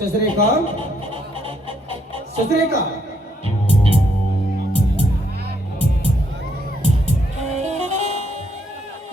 ಶಶಿರೇಖಾ, ಶಶಿರೇಖಾ,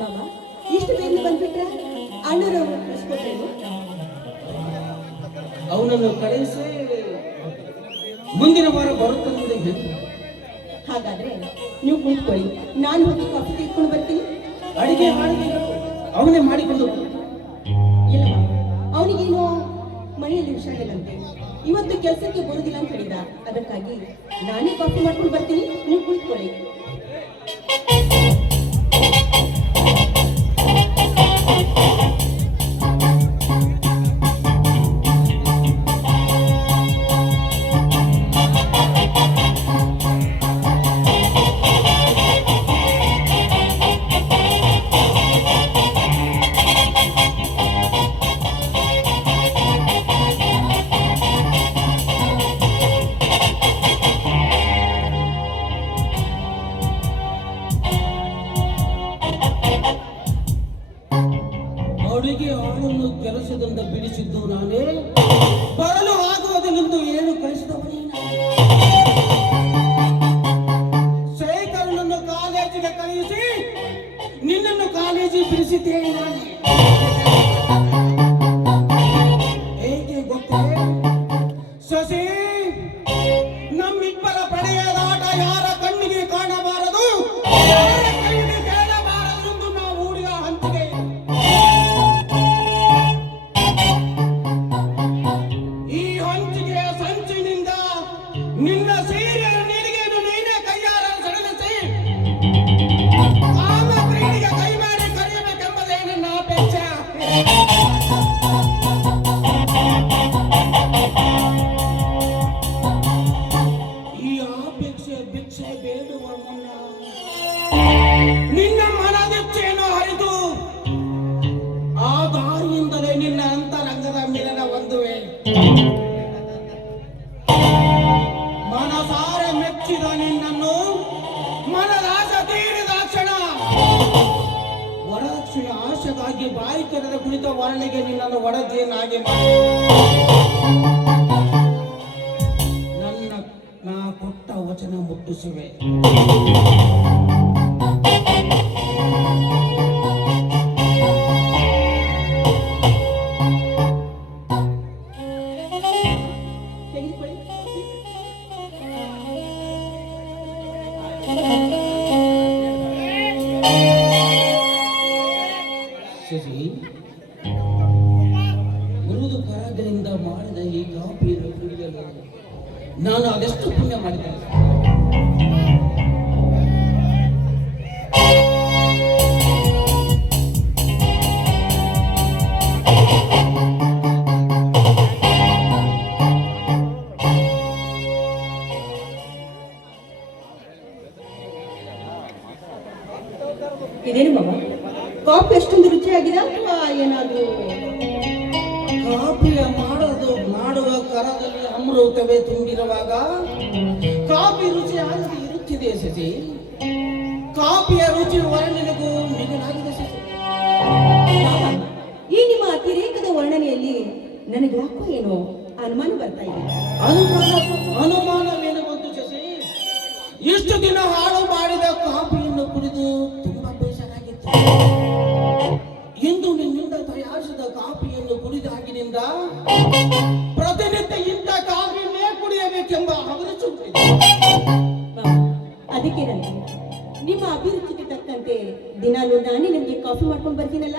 ಮಾಮ ಇಷ್ಟು ಬೇಗ ಬಂದ್ಬಿಟ್ರ? ಅಣ್ಣರವರು ಕಳಿಸ್ಕೊಟ್ರೇನು? ಅವನನ್ನು ಕಳಿಸಿ ಮುಂದಿನ ವಾರ ಬರುತ್ತದೆ. ಹಾಗಾದ್ರೆ ನೀವು ಕುಳಿತುಕೊಳ್ಳಿ, ನಾನು ಹೋಗಿ ಕಾಫಿ ತೆಗೆದುಕೊಂಡು ಬರ್ತೀನಿ. ಅಡಿಗೆ ಮಾಡಿ ಅವನೇ ಮಾಡಿಕೊಂಡು ಇಲ್ಲ ಮಾಮ, ಅವನಿಗೇನೋ ಮನೆಯಲ್ಲಿ ಹುಷಾರಿಲ್ಲಂತೆ, ಇವತ್ತು ಕೆಲಸಕ್ಕೆ ಬರುದಿಲ್ಲ ಅಂತ ಹೇಳಿದ. ಅದಕ್ಕಾಗಿ ನಾನೇ ಕಾಫಿ ಮಾಡ್ಕೊಂಡು ಬರ್ತೀನಿ, ನೀವು ಕುಳಿತುಕೊಳ್ಳಿ. ಅಡುಗೆ ಆಳನ್ನು ಕೆಲಸದಿಂದ ಬಿಡಿಸಿದ್ದು ನಾನೇ, ಬರಲು ಆಗುವುದೆಂದು ಏನು ಕಳಿಸಿದವನೇ ಶೇಖರನನ್ನು ಕಾಲೇಜಿಗೆ ಕಳುಹಿಸಿ ನಿನ್ನನ್ನು ಕಾಲೇಜಿಗೆ ಬಿಡಿಸಿದ್ದೇನೆ ನಾನೇ. ಹೇಗೆ ಗೊತ್ತೇ ಶಶಿ, ನಮ್ಮಿಬ್ಬರ ಪಡೆಯದಾಟ ಯಾರ ಕಣ್ಣಿಗೆ ಕಾಣಬಾರದು, ಯಾರ ಕೈಗೆ ಕೇಳಬಾರದು ಎಂದು ನಾವು ಹೂಡಿದ ಹಂಚಿಕೆ. ಈ ಹಂಚಿಕೆಯ ಸಂಚಿನಿಂದ ನಿನ್ನ ಸೀರೆಯ ನೀರಿಗೆಯನ್ನು ನೀನೇ ಕೈಯಾರ ಸಡಿಲಿಸಿ ಕಾಮ ಕ್ರೀಡೆಗೆ ಕೈ ಮಾಡಿ ಕರೆಯಬೇಕೆಂಬುದೇ ನನ್ನ ಅಪೇಕ್ಷೆ. ಈ ಅಪೇಕ್ಷೆ ಭಿಕ್ಷೆ ಬೇಡುವ ಮುನ್ನ ನಿನ್ನ ಮನದಿಚ್ಛೆಯನ್ನು ಹರಿದು ಆ ದಾರಿಯಿಂದಲೇ ನಿನ್ನ ಅಂತರಂಗದ ಮಿಲನ ಹೊಂದುವೆ. ಮನಸಾರೆ ಮೆಚ್ಚಿದ ನಿನ್ನನ್ನು ಮನದಾಸ ತೀರಿದ ಕ್ಷಣ ವರದಕ್ಷಿಣೆ ಆಶೆಗಾಗಿ ಬಾಯಿ ತೆರೆದ ಕುಳಿತ ವರ್ಣಿಗೆ ನಿನ್ನನ್ನು ಒಡದಿಯನ್ನಾಗಿ ಮಾಡಿ ನನ್ನ ನಾ ಕೊಟ್ಟ ವಚನ ಮುಟ್ಟಿಸುವೆ. ತೆಗೆದುಕೊಳ್ಳಿ. ಶಶಿ, ಮೃದು ಕರಗಳಿಂದ ಮಾಡಿದ ಈ ಕಾಫಿಯನ್ನು ಕುಡಿಯಲು ನಾನು ಅದೆಷ್ಟು ಪುಣ್ಯ ಮಾಡಿದ್ದೇನೆ. ಇದೇನು ಮಾಮ, ಕಾಫಿ ಎಷ್ಟೊಂದು ರುಚಿಯಾಗಿದೆ ಅಥವಾ ಏನಾದರೂ? ಕಾಫಿಯ ಮಾಡುವ ಕರದಲ್ಲಿ ಅಮೃತವೇ ತುಂಬಿರುವಾಗ ಕಾಫಿ ರುಚಿ ಆಗದೆ ಇರುತ್ತಿದೆ ಶಶಿ. ಕಾಫಿಯ ರುಚಿ ವರ್ಣನೆಗೂ ಮಿಗಿಲಾಗಿದೆ ಶಶಿ. ಮಾಮ, ಈ ನಿಮ್ಮ ಅತಿರೇಕದ ವರ್ಣನೆಯಲ್ಲಿ ನನಗೆ ಯಾಕೋ ಏನೋ ಅನುಮಾನ ಬರ್ತಾ ಇದೆ. ಅನುಮಾನವೇನು ಬಂತು ಶಶಿ? ಇಷ್ಟು ದಿನ ಹಾಳು ಮಾಡಿದ ಕಾಫಿಯನ್ನು ಕುಡಿದು ತುಂಬಾ ಬೇಸರಾಗಿತ್ತು. ಇಂದು ನಿನ್ನಿಂದ ತಯಾರಿಸಿದ ಕಾಫಿಯನ್ನು ಕುಡಿದಾಗಿನಿಂದ ಪ್ರತಿನಿತ್ಯ ಇಂಥ ಕಾಫಿಯನ್ನೇ ಕುಡಿಯಬೇಕೆಂಬ ಅಭಿರುಚಿ ಉಂಟಿದೆ. ಮಾಮ, ಅದಕ್ಕೆ ನನಗೆ ನಿಮ್ಮ ಅಭಿರುಚಿಗೆ ತಕ್ಕಂತೆ ದಿನಾಲೂ ನಾನೇ ನಿಮಗೆ ಕಾಫಿ ಮಾಡ್ಕೊಂಡು ಬರ್ತೀನಲ್ಲ.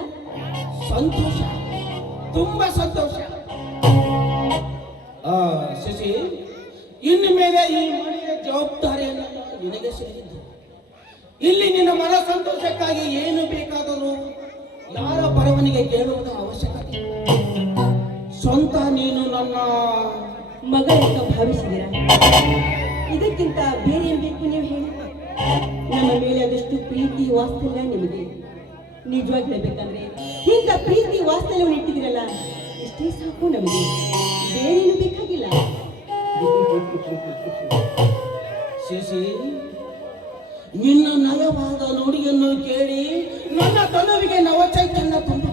ಸಂತೋಷ, ತುಂಬಾ ಸಂತೋಷ. ಶಶಿ, ಇನ್ನು ಮೇಲೆ ಈ ಮನೆಯ ಜವಾಬ್ದಾರಿಯನ್ನು ನಿನಗೆ ಸೇರಿದ್ದು. ಇಲ್ಲಿ ನಿನ್ನ ಮನ ಸಂತೋಷಕ್ಕಾಗಿ ಏನು ಬೇಕಾದರೂ ಯಾರ ಬರವಣಿಗೆ ಕೇಳುವುದ ಅವಶ್ಯಕತೆ. ಸ್ವಂತ ನೀನು ನನ್ನ ಮಗ ಅಂತ ಭಾವಿಸಿದ್ದೀರಾ? ಇದಕ್ಕಿಂತ ಬೇರೆ ಏನ್ ಬೇಕು ನೀವು ಹೇಳಿ? ನಮ್ಮ ಮೇಲೆ ಅದಷ್ಟು ಪ್ರೀತಿ ವಾತ್ಸಲ್ಯ ನಿಮಗೆ. ನಿಜವಾಗಿ ಹೇಳ್ಬೇಕಂದ್ರೆ ಇಂಥ ಪ್ರೀತಿ ವಾತ್ಸಲ್ಯವನ್ನು ಇಟ್ಟಿದ್ದೀರಲ್ಲ, ಇಷ್ಟೇ ಸಾಕು ನಮಗೆ, ಬೇರೇನು ಬೇಕಾಗಿಲ್ಲ. ಶಶಿ, ನಿನ್ನ ನಯವಾದ ನುಡಿಯನ್ನು ಕೇಳಿ ನನ್ನ ತನುವಿಗೆ ನವಚೈತನ್ಯ ತುಂಬ.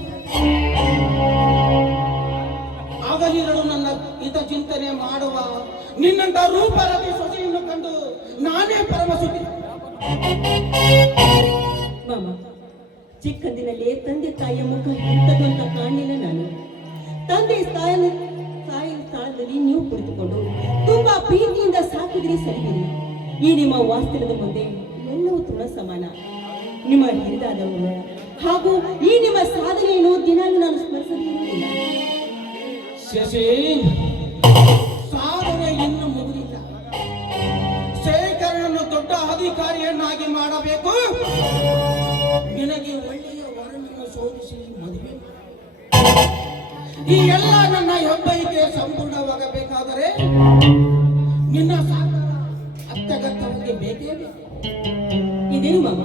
ಆಗಲಿರಲು ನನ್ನ ನಿನ್ನಂತ ರೂಪರತಿ ಸೊಸೆಯನ್ನು ಕಂಡು ನಾನೇ ಪರಮ ಸುಖಿ. ಮಾಮ, ಚಿಕ್ಕಂದಿನಲ್ಲೇ ತಂದೆ ತಾಯಿಯ ಮುಖ ಎಂಥದ್ದು ಅಂತ ಕಾಣಲಿಲ್ಲ ನಾನು. ತಂದೆ ತಾಯಿ ಸ್ಥಳದಲ್ಲಿ ನೀವು ಕುಳಿತುಕೊಂಡು ತುಂಬಾ ಪ್ರೀತಿಯಿಂದ ಸಾಕಿದ್ರಿ ಸರಿಗಿರಿ. ಈ ನಿಮ್ಮ ವಾಸ್ತವ್ಯದ ಮುಂದೆ ಎಲ್ಲವೂ ತೃಣ ಸಮಾನ. ನಿಮ್ಮ ಹಿರಿದಾದವರು ಹಾಗೂ ಈ ನಿಮ್ಮ ಸಾಧನೆಯನ್ನು ದಿನಾಲೂ ನಾನು ಸ್ಮರಿಸಲಿಲ್ಲ. ಶಶಿ, ಸಾಧನೆ ಇನ್ನು ಮುಗಿದಿಲ್ಲ. ಶೇಖರನನ್ನು ದೊಡ್ಡ ಅಧಿಕಾರಿಯನ್ನಾಗಿ ಮಾಡಬೇಕು. ನಿನಗೆ ಒಳ್ಳೆಯ ವರನನ್ನು ಶೋಧಿಸಿ ಮದುವೆ. ಈ ಎಲ್ಲ ನನ್ನ ಹೆಬ್ಬೈಗೆ ಸಂಪೂರ್ಣವಾಗಬೇಕಾದರೆ ನಿನ್ನ ಸಹಕಾರ ಅತ್ಯಗತ್ಯವಾಗಿ ಬೇಕೇ ಬೇಕು. ಇದೇನು ಮಾಮ,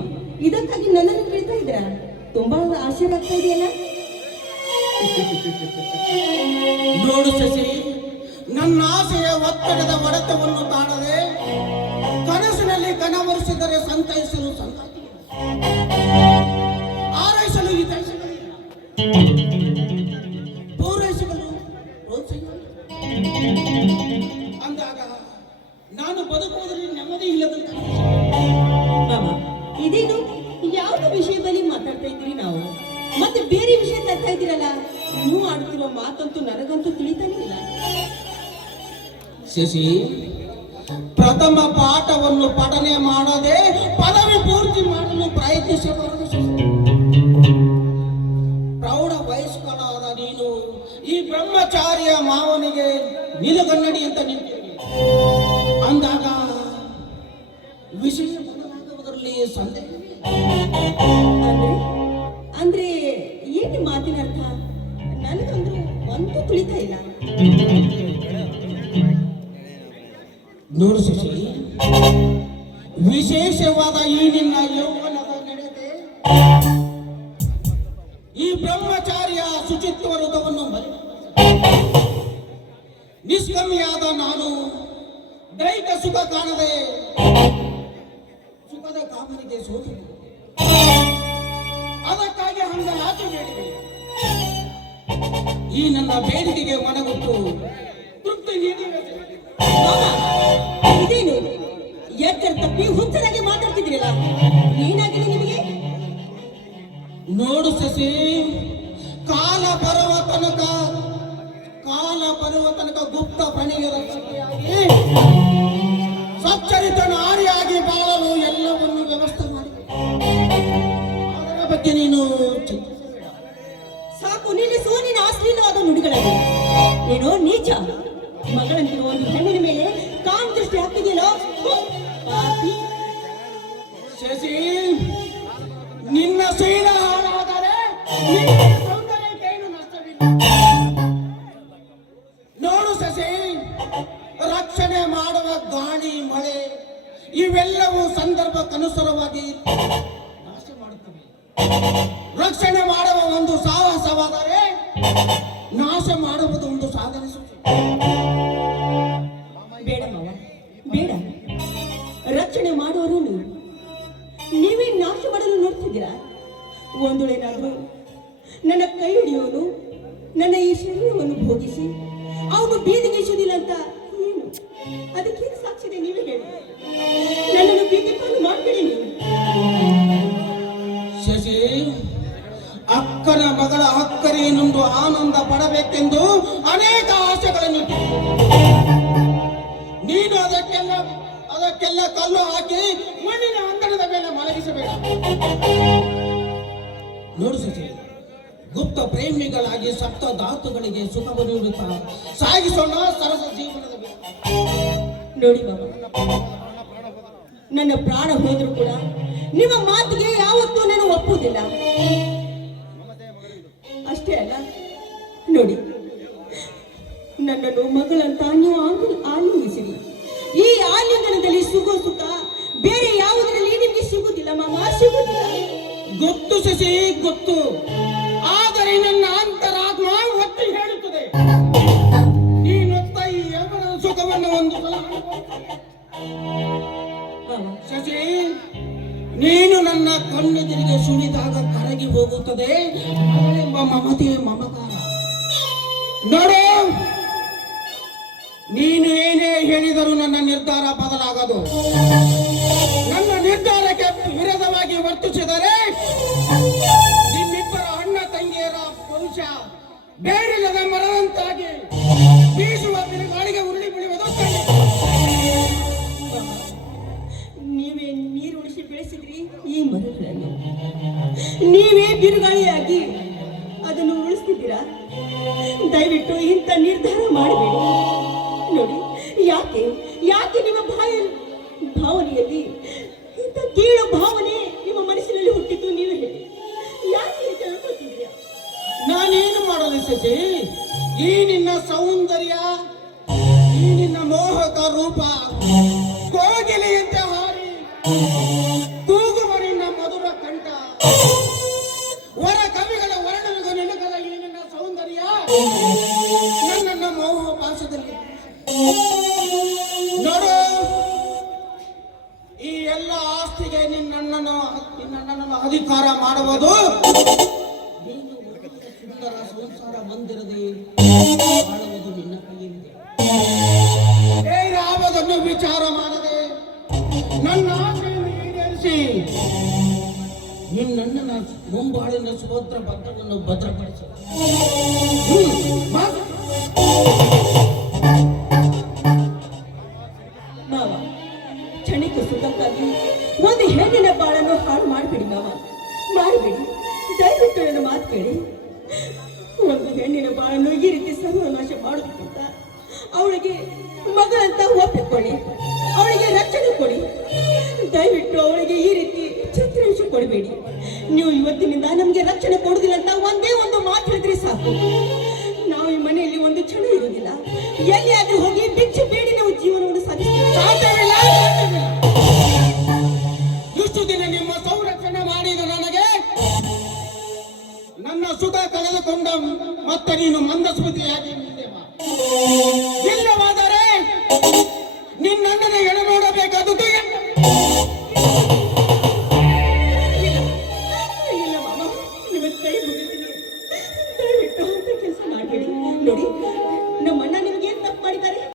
ಇದಕ್ಕಾಗಿ ನನ್ನನ್ನು ಕೇಳ್ತಾ ಇದ್ರ? ತುಂಬಾ ಆಶೀರ್ವಾಗ್ತಾ ಇದೆಯಲ್ಲ. ನೋಡು ಶಶಿ, ನನ್ನ ಆಸೆಯ ಒತ್ತಡದ ಹೊಡೆತವನ್ನು ತಾಳದೆ ಕನಸಿನಲ್ಲಿ ಕನವರಿಸಿದರೆ ಸಂತೈಸಲು ಸಂಗಾತಿ, ಆರೈಸಲು ಹಿತೈಷಿಗಳಿಲ್ಲ, ಪೂರೈಸಲು ಪ್ರೋತ್ಸಾಹ. ಅಂದಾಗ ನಾನು ಬದುಕುವುದರಲ್ಲಿ ನೆಮ್ಮದಿ ಇಲ್ಲದಂತ. ಮಾಮ, ಇದೇನು ಯಾವ್ದು ವಿಷಯದಲ್ಲಿ ಮಾತಾಡ್ತಾ ಇದ್ದೀರಿ ನಾವು? ಮತ್ತೆ ಬೇರೆ ವಿಷಯ ತರ್ತಾ ಇದ್ದೀರಲ್ಲ. ನೀವು ಆಡ್ತಿರೋ ಮಾತಂತೂ ನನಗಂತೂ ತಿಳಿತಾನೆ ಇಲ್ಲ. ಶಶಿ, ಪ್ರಥಮ ಪಾಠವನ್ನು ಪಠನೆ ಮಾಡದೆ ಪದವಿ ಪೂರ್ತಿ ಮಾಡಲು ಪ್ರಯತ್ನಿಸಬಾರದು. ಪ್ರೌಢ ವಯಸ್ಕನಾದ ನೀನು ಈ ಬ್ರಹ್ಮಚಾರಿಯ ಮಾವನಿಗೆ ನಿಲುಗನ್ನಡಿ ಅಂತ ನಿಂತಿರಿ. ಅಂದಾಗ ವಿಷಯ ಬದಲಾಗುವುದರಲ್ಲಿ ಸಂದೇಹ. ಅಂದ್ರೆ ಅಂದ್ರೆ ಏನು ಮಾತಿನ ಅರ್ಥ? ನನಗಂದ್ರೂ ಒಂದು ತಿಳಿತಾ ಇಲ್ಲ. ನೋಡು ಶಶಿ, ವಿಶೇಷವಾದ ಈ ನಿನ್ನ ಯೌವನದ ನಡತೆ, ಈ ಬ್ರಹ್ಮಚಾರಿಯ ಶುಚಿತ್ವ ವೃತವನ್ನು ನಿಷ್ಕಮ್ಮಿಯಾದ ನಾನು ದೈಹಿಕ ಸುಖ ಕಾಣದೆ ಸುಖದ ಕಾಮನಿಗೆ ಸೋತು ಅದಕ್ಕಾಗಿ ಹಂಗಲಾಚೆ ಬೇಡಿದೆ. ಈ ನನ್ನ ಬೇಡಿಕೆಗೆ ಮನಗೊಟ್ಟು ತೃಪ್ತಿ ನೀಡಿದೆ. ಮಾಮ, ಇದೇನು ಎಚ್ಚರ ತಪ್ಪಿ ಹುಚ್ಚರಾಗಿ ಮಾತಾಡ್ತಿದ್ದೀರಲ್ಲ? ಏನಾಗಿದೆ ನಿಮಗೆ? ನೋಡು ಶಶಿ, ಕಾಲ ಬರುವ ತನಕ ಗುಪ್ತ ಪಣಿಗೆ ರಕ್ಷಣೆಯಾಗಿ ಸಚ್ಚರಿತ ನಾರಿಯಾಗಿ ಬಾಳಲು ಎಲ್ಲವನ್ನು ವ್ಯವಸ್ಥೆ ಮಾಡಿ ಅದರ ಬಗ್ಗೆ ನೀನು ಚಿಂತಿಸಬೇಡ. ಸಾಕು ನಿಲ್ಲಿಸು ನಿನ್ನ ಅಶ್ಲೀಲವಾದ ನುಡಿಗಳಲ್ಲಿ. ಏನೋ ನೀಚ ಮಗಳಂತಿರುವ ಒಂದು ಹೆಣ್ಣಿನ ಮೇಲೆ ಕಾಮ್ ದೃಷ್ಟಿ ಹಾಕಿದೆಯಲ್ಲೋ ಪಾಪಿ. ಶಶಿ, ನಿನ್ನ ಶೀಲ ಹಾಳಾದರೆ ನಿನ್ನ ಸೌಂದರ್ಯಕ್ಕೇನು ನಷ್ಟವಿಲ್ಲ. ನೋಡು ಶಶಿ, ರಕ್ಷಣೆ ಮಾಡುವ ಗಾಳಿ ಮಳೆ ಇವೆಲ್ಲವೂ ಸಂದರ್ಭಕ್ಕನುಸಾರವಾಗಿ ನಾಶ ಮಾಡುತ್ತವೆ. ರಕ್ಷಣೆ ಮಾಡುವ ಒಂದು ಸಾಹಸವಾದರೆ ನಾಶ ಮಾಡುವುದು ಒಂದು ಸಾಧನೆ. ಬೇಡ ಮಾವ, ಬೇಡ. ರಕ್ಷಣೆ ಮಾಡುವರು ನೀವೇ ನಾಶ ಮಾಡಲು ನೋಡ್ತಿದ್ದೀರಾ? ಒಂದೊಳೇನಾದ್ರೂ ನನ್ನ ಕೈ ಹಿಡಿಯೋನು ನನ್ನ ಈ ಶರೀರವನ್ನು ಭೋಗಿಸಿ ಅವನು ಬೀದಿಗೆ ಇಸುವುದಿಲ್ಲ ಅಂತ ಏನು? ಅದಕ್ಕೇನು ಸಾಕ್ಷಿದೆ ನೀವೇ ಹೇಳಿ. ನನ್ನನ್ನು ಬೀದಿ ಪಾಲು ಮಾಡಬೇಡಿ ನೀವು. ಶಶಿ, ಅಕ್ಕನ ಮಗಳ ಅಕ್ಕರೆಯನ್ನೊಂದು ಆನಂದ ಪಡಬೇಕೆಂದು ಅನೇಕ ಆಸೆಗಳನ್ನು ನೀನು ಅದಕ್ಕೆಲ್ಲ ಕಲ್ಲು ಹಾಕಿ ಮಣ್ಣಿನ ಅಂಗಣದ ಮೇಲೆ ಮಲಗಿಸಬೇಡ. ನೋಡು ಶಶಿ, ಗುಪ್ತ ಪ್ರೇಮಿಗಳಾಗಿ ಸಪ್ತ ಧಾತುಗಳಿಗೆ ಸುಖವನ್ನು ನೀಡುತ್ತಾ ಸಾಗಿಸೋಣ ಸರಸ ಜೀವನದ ನೋಡಿ ಬಾಬಾ, ನನ್ನ ಪ್ರಾಣ ಹೋದರೂ ಕೂಡ ನಿಮ್ಮ ಮಾತಿಗೆ ಯಾವತ್ತೂ ನಾನು ಒಪ್ಪುವುದಿಲ್ಲ. ಅಷ್ಟೇ ಅಲ್ಲ, ನೋಡಿ ನನ್ನನ್ನು ಮಗಳಂತ ನೀವು ಆಲಿಂಗಿಸಿರಿ. ಈ ಆಲಿಂಗನದಲ್ಲಿ ಸಿಗೋ ಸುಖ ಬೇರೆ ಯಾವುದರಲ್ಲಿ ನಿಮಗೆ ಸಿಗುವುದಿಲ್ಲ ಮಾಮ, ಸಿಗುವುದಿಲ್ಲ. ಗೊತ್ತು ಶಶಿ, ಗೊತ್ತು. ಆದರೆ ನನ್ನ ಅಂತರಾತ್ಮ ಒತ್ತಿ ಹೇಳುತ್ತದೆ, ನೀನೊತ್ತ ಈ ಯೌವನದ ಸುಖವನ್ನು ಒಂದು ಸಲ ಶಶಿ, ನೀನು ನನ್ನ ಕಣ್ಣೆದುರಿಗೆ ಸುಳಿದಾಗ ಕರಗಿ ಹೋಗುತ್ತದೆ ಎಂಬ ಮಮತೆಯ ಮಮಕಾರ. ನೋಡು, ನೀನು ಏನೇ ಹೇಳಿ ಹೇಳಿದರೂ ನನ್ನ ನಿರ್ಧಾರ ಬದಲಾಗದು. ನನ್ನ ನಿರ್ಧಾರಕ್ಕೆ ವಿರೋಧವಾಗಿ ವರ್ತಿಸಿದರೆ ನಿಮ್ಮಿಬ್ಬರ ಅಣ್ಣ ತಂಗಿಯರ ವಂಶ ಬೇರಿಲ್ಲದ ಮರದಂತಾಗಿ ಬೀಸುವ ಬಿರುಗಾಳಿಗೆ ಉರುಳಿ ಬೀಳುವುದು ಖಂಡಿತ. ನೀವೇ ನೀರು ಉಳಿಸಿ ಬೆಳೆಸಿದ್ರಿ ಈ ಮರಗಳನ್ನು, ನೀವೇ ಬಿರುಗಾಳಿಯಾಗಿ ಅದನ್ನು ಉಳಿಸ್ತಿದ್ದೀರಾ? ದಯವಿಟ್ಟು ಇಂಥ ನಿರ್ಧಾರ ಮಾಡಬೇಡಿ. ನೋಡಿ, ಯಾಕೆ ಯಾಕೆ ನಿಮ್ಮ ಭಾವನೆಯಲ್ಲಿ ಇಂಥ ಕೀಳು ಭಾವನೆ ನಿಮ್ಮ ಮನಸ್ಸಿನಲ್ಲಿ ಹುಟ್ಟಿತು? ನೀವು ಹೇಳಿ, ಯಾಕೆ ಈ ತರ ಅನ್ಕೊತಿದ್ದೀರಾ? ನಾನೇನು ಮಾಡಲಿ ಶಶಿ? ಈ ನಿನ್ನ ಸೌಂದರ್ಯ, ಈ ನಿನ್ನ ಮೋಹಕ ರೂಪ, ಕೋಗಿಲೆಯಂತೆ ಹಾರಿ ಕೂಗುವ ನಿನ್ನ ಮಧುರ ಕಂಠ, ವರ ಕವಿಗಳ ವರ್ಣನೆಗೂ ನಿಲುಕದ ಈ ನಿನ್ನ ಸೌಂದರ್ಯ ನನ್ನನ್ನು ಮೋಹ ಪಾಶದಲ್ಲಿ ನೋಡು. ಈ ಎಲ್ಲ ಆಸ್ತಿಗೆ ನಿನ್ನನ್ನು ಅಧಿಕಾರ ಮಾಡುವುದು ನೀನು ಸುಂದರ ಸಂಸಾರ ಮಂದಿರದೆ ಆಳುವುದು ನಿನ್ನ ಕೈಯಲ್ಲಿದೆ. ಯಾವುದನ್ನು ವಿಚಾರ ಮಾಡದೆ ನನ್ನ ಆಸೆಯನ್ನು ಈಡೇರಿಸಿ ನಿನ್ನನ್ನ ಮುಂಬಾಳಿನ ಸುಭದ್ರ ಭದ್ರವನ್ನು ಭದ್ರಪಡಿಸಿ. ಮಾವ, ಕ್ಷಣಿಕ ಸುಖಕ್ಕಾಗಿ ಒಂದು ಹೆಣ್ಣಿನ ಬಾಳನ್ನು ಹಾಳು ಮಾಡಬೇಡಿ ಮಾವ, ಮಾಡಬೇಡಿ. ದಯವಿಟ್ಟು ನನ್ನ ಮಾತು ಕೇಳಿ. ಒಂದು ಹೆಣ್ಣಿನ ಬಾಳನ್ನು ಈ ರೀತಿ ಸರ್ವನಾಶ ಮಾಡೋದಕ್ಕಿಂತ ಅವಳಿಗೆ ಮಗಳಂತ ಒಪ್ಪಿಕೊಳ್ಳಿ, ಅವಳಿಗೆ ರಕ್ಷಣೆ ಕೊಡಿ. ದಯವಿಟ್ಟು ಅವಳಿಗೆ ಈ ರೀತಿ ಚಿತ್ರಾಂಶ ಕೊಡಬೇಡಿ. ನೀವು ಇವತ್ತಿನಿಂದ ನಮಗೆ ರಕ್ಷಣೆ ಕೊಡುದಿಲ್ಲ ಅಂತ ಒಂದೇ ಒಂದು ಮಾತು ಹೇಳಿದ್ರೆ ಸಾಕು. ನಾವು ಈ ಮನೆಯಲ್ಲಿ ಒಂದು ಕ್ಷಣ ಇರುವುದಿಲ್ಲ. ಎಲ್ಲಿಯಾದ್ರೂ ಹೋಗಿ ಭಿಕ್ಷೆ ಬೇಡಿ ನಾವು ಜೀವನವನ್ನು ಸಾಧಿಸ್ತೀವಿ. ಸಾಧ್ಯವಿಲ್ಲ. ಇಷ್ಟು ದಿನ ನಿಮ್ಮ ಸಂರಕ್ಷಣೆ ಮಾಡಿದ ನನಗೆ ನನ್ನ ಸುಖ ಕಳೆದುಕೊಂಡ ಮತ್ತೆ ನೀನು ಮಂದಸ್ಮೃತಿಯಾಗಿ ಮುಂದೆ ಬಾ.